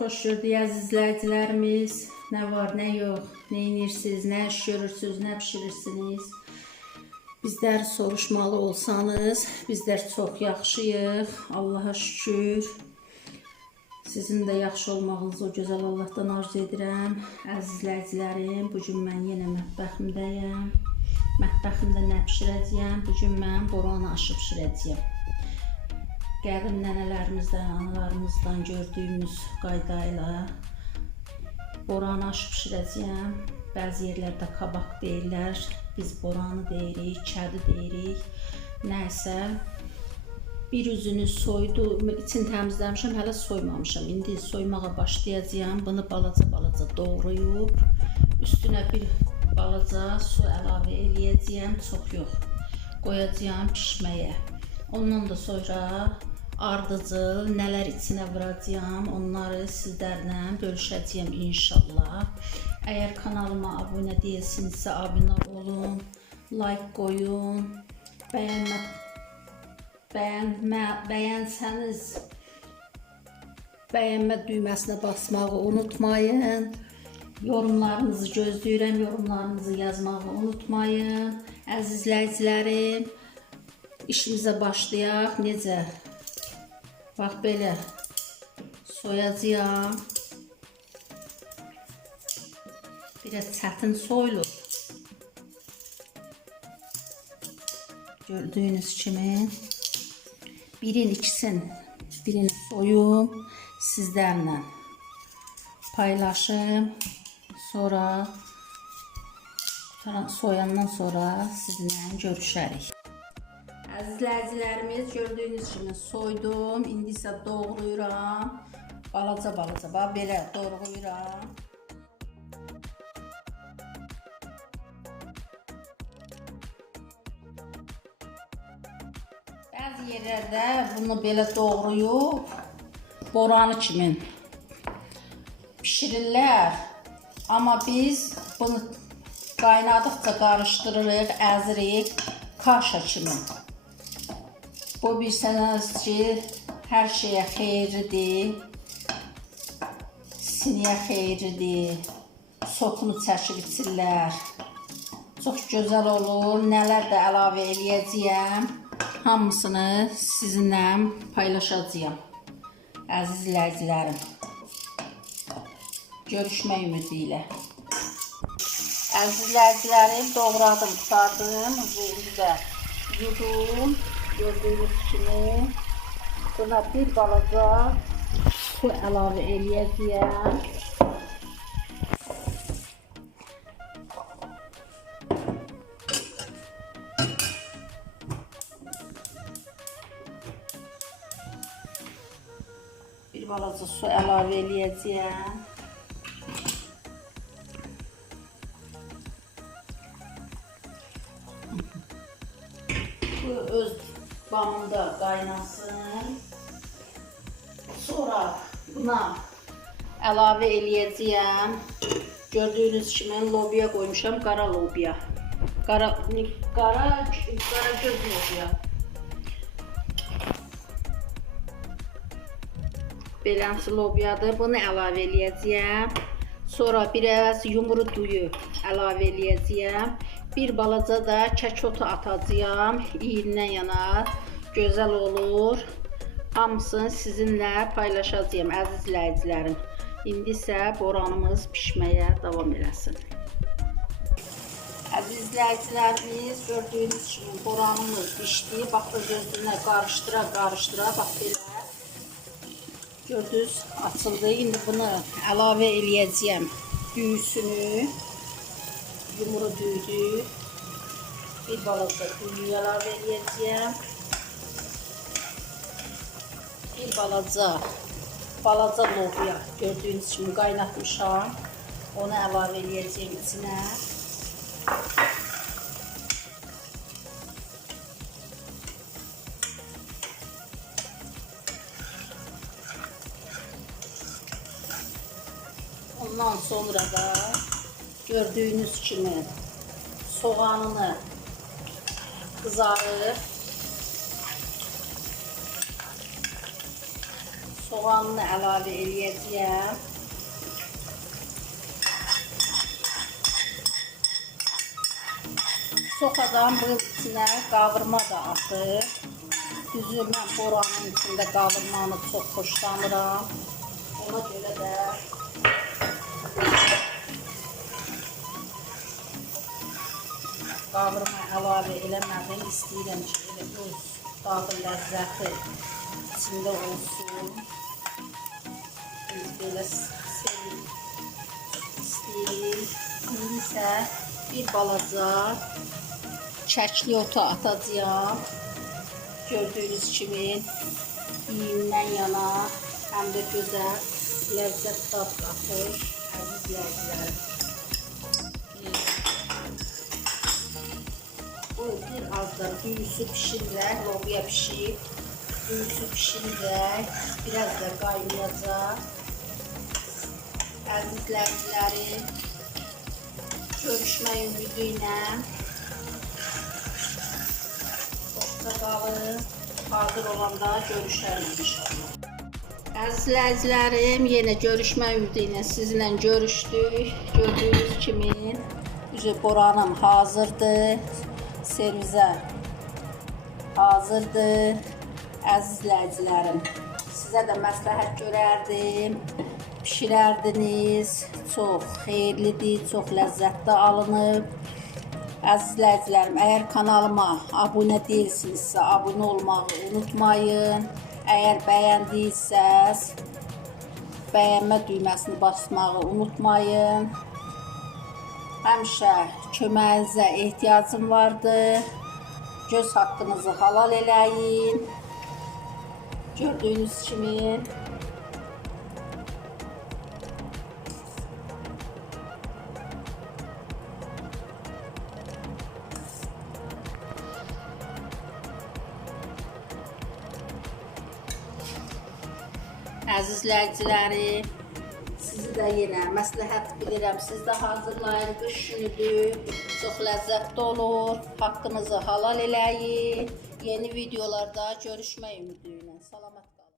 Xoş gördük əziz izləyicilərimiz. Nə var, nə yox, nə edirsiniz, nə iş görürsüz, nə bişirirsiniz? Bizlər soruşmalı olsanız, bizlər çox yaxşıyıq. Allaha şükür. Sizin də yaxşı olmağınızı o gözəl Allahdan arzu edirəm. Əziz izləyicilərim, bu gün mən yenə mətbəximdəyəm. Mətbəximdə nə bişirəcəyəm? Bu gün mən boranı aşı bişirəcəyəm. Qədim nənələrimizdən, analarımızdan gördüyümüz qayda ilə boranı aş bişirəcəyəm. Bəzi yerlərdə kabak deyirlər, biz boranı deyirik, kədi deyirik. Nəsə bir üzünü soydu, için təmizləmişəm, hələ soymamışam. İndi soymağa başlayacağam. Bunu balaca-balaca doğrayıb üstünə bir balaca su əlavə eləyəcəyəm, çox yox. Qoyacağam pişməyə. Ondan da sonra ardıcıl nələr içinə vuracağam, onları sizlərlə bölüşəcəyəm inşallah. Əgər kanalıma abunə deyilsinizsə abunə olun, like qoyun, bəyənmə bəyənmə bəyənsəniz bəyənmə düyməsinə basmağı unutmayın. Yorumlarınızı gözləyirəm, yorumlarınızı yazmağı unutmayın. Əziz izləyicilərim, işimizə başlayaq. Necə? Bax belə soyacağam. Biraz çətin soyulur. Gördüyünüz kimi birin ikisin birini soyum sizlərlə paylaşım. Sonra soyandan sonra sizinlə görüşərik. Əziz izləyicilərimiz gördüyünüz soydum. İndi isə doğrayıram. Balaca balaca bax belə. Bəzi yerlərdə bunu belə doğrayıb boranı kimi bişirirlər. Amma biz bunu qaynadıqca qarışdırırıq, əzirik kaşa kimi. Bu bilsəniz ki, hər şeyə xeyirlidir. Siniyə xeyirlidir. Sokunu çəkib içirlər. Çox gözəl olur. Nələr də əlavə eləyəcəyəm. Hamısını sizinlə paylaşacağam. Əziz izləyicilərim. Görüşmək ümidi ilə. Əziz doğradım, tutardım. İndi də yudum. Gördüyünüz kimi buna bir balaca su əlavə eləyəcəyəm. Balaca su əlavə eləyəcəyəm. Bu öz bağında qaynasın. Sonra buna əlavə eləyəcəyəm. Gördüyünüz kimi lobya qoymuşam, qara lobya. Qara qara qara göz lobya. Beləmsi lobyadır. Bunu əlavə eləyəcəyəm. Sonra biraz yumru duyu əlavə eləyəcəyəm. Bir balaca da kəkotu atacağam. İyindən yana gözəl olur. Hamısını sizinlə paylaşacağam əziz izləyicilərim. İndi isə boranımız pişməyə davam eləsin. Əziz izləyicilərimiz gördüyünüz kimi boranımız pişdi. Bax öz-özünə qarışdıra qarışdıra bax belə. Gördünüz açıldı. İndi bunu əlavə eləyəcəyəm düyüsünü. Yumru düydü. Bir balaca düyü əlavə eləyəcəyəm. Bir balaca balaca lobya gördüyünüz kimi qaynatmışam. Onu əlavə eləyəcəyəm içinə. Bundan sonra da gördüğünüz kimi soğanını kızarır. Soğanını əlavə eləyəcəyəm. Çox adam bu içinə qavurma da atır. Düzü boranın içində qavurmanı çox xoşlanıram. Ona görə də qavurma əlavə eləmədim. İstəyirəm ki, elə öz dadı ləzzəti içində olsun. Biz belə istəyirik. İndi isə bir balaca çəkli otu atacağım. Gördüyünüz kimi iyindən yana həm də gözəl ləzzət dad qatır. Əziz izləyicilər. Bir az da büyüsü pişirək, lobya pişir. Büyüsü pişirək, biraz da qaynayacaq. Əziz izləyicilərim, görüşmək ümidi ilə Hoşça kalın. Hazır olanda görüşelim inşallah. Əziz izləyicilərim, yenə görüşmə ümidi ilə sizinlə görüşdük. Gördüyünüz kimi üzü boranım hazırdır. Servizə hazırdır. Əziz izləyicilərim, sizə də məsləhət görərdim. Pişirərdiniz. Çox xeyirlidir, çox ləzzətli alınıb. Əziz izləyicilərim, əgər kanalıma abunə deyilsinizsə, abunə olmağı unutmayın. Əgər bəyəndiysəz, bəyənmə düyməsini basmağı unutmayın. Həmişə köməyinizə ehtiyacım vardır. Göz haqqınızı halal eləyin. Gördüyünüz kimi Əziz izləyicilərim, sizi də yenə məsləhət bilirəm. Siz də hazırlayın qış günüdür. Çox ləzzətli olur. Haqqınızı halal eləyin. Yeni videolarda görüşmək ümidi ilə. Salamat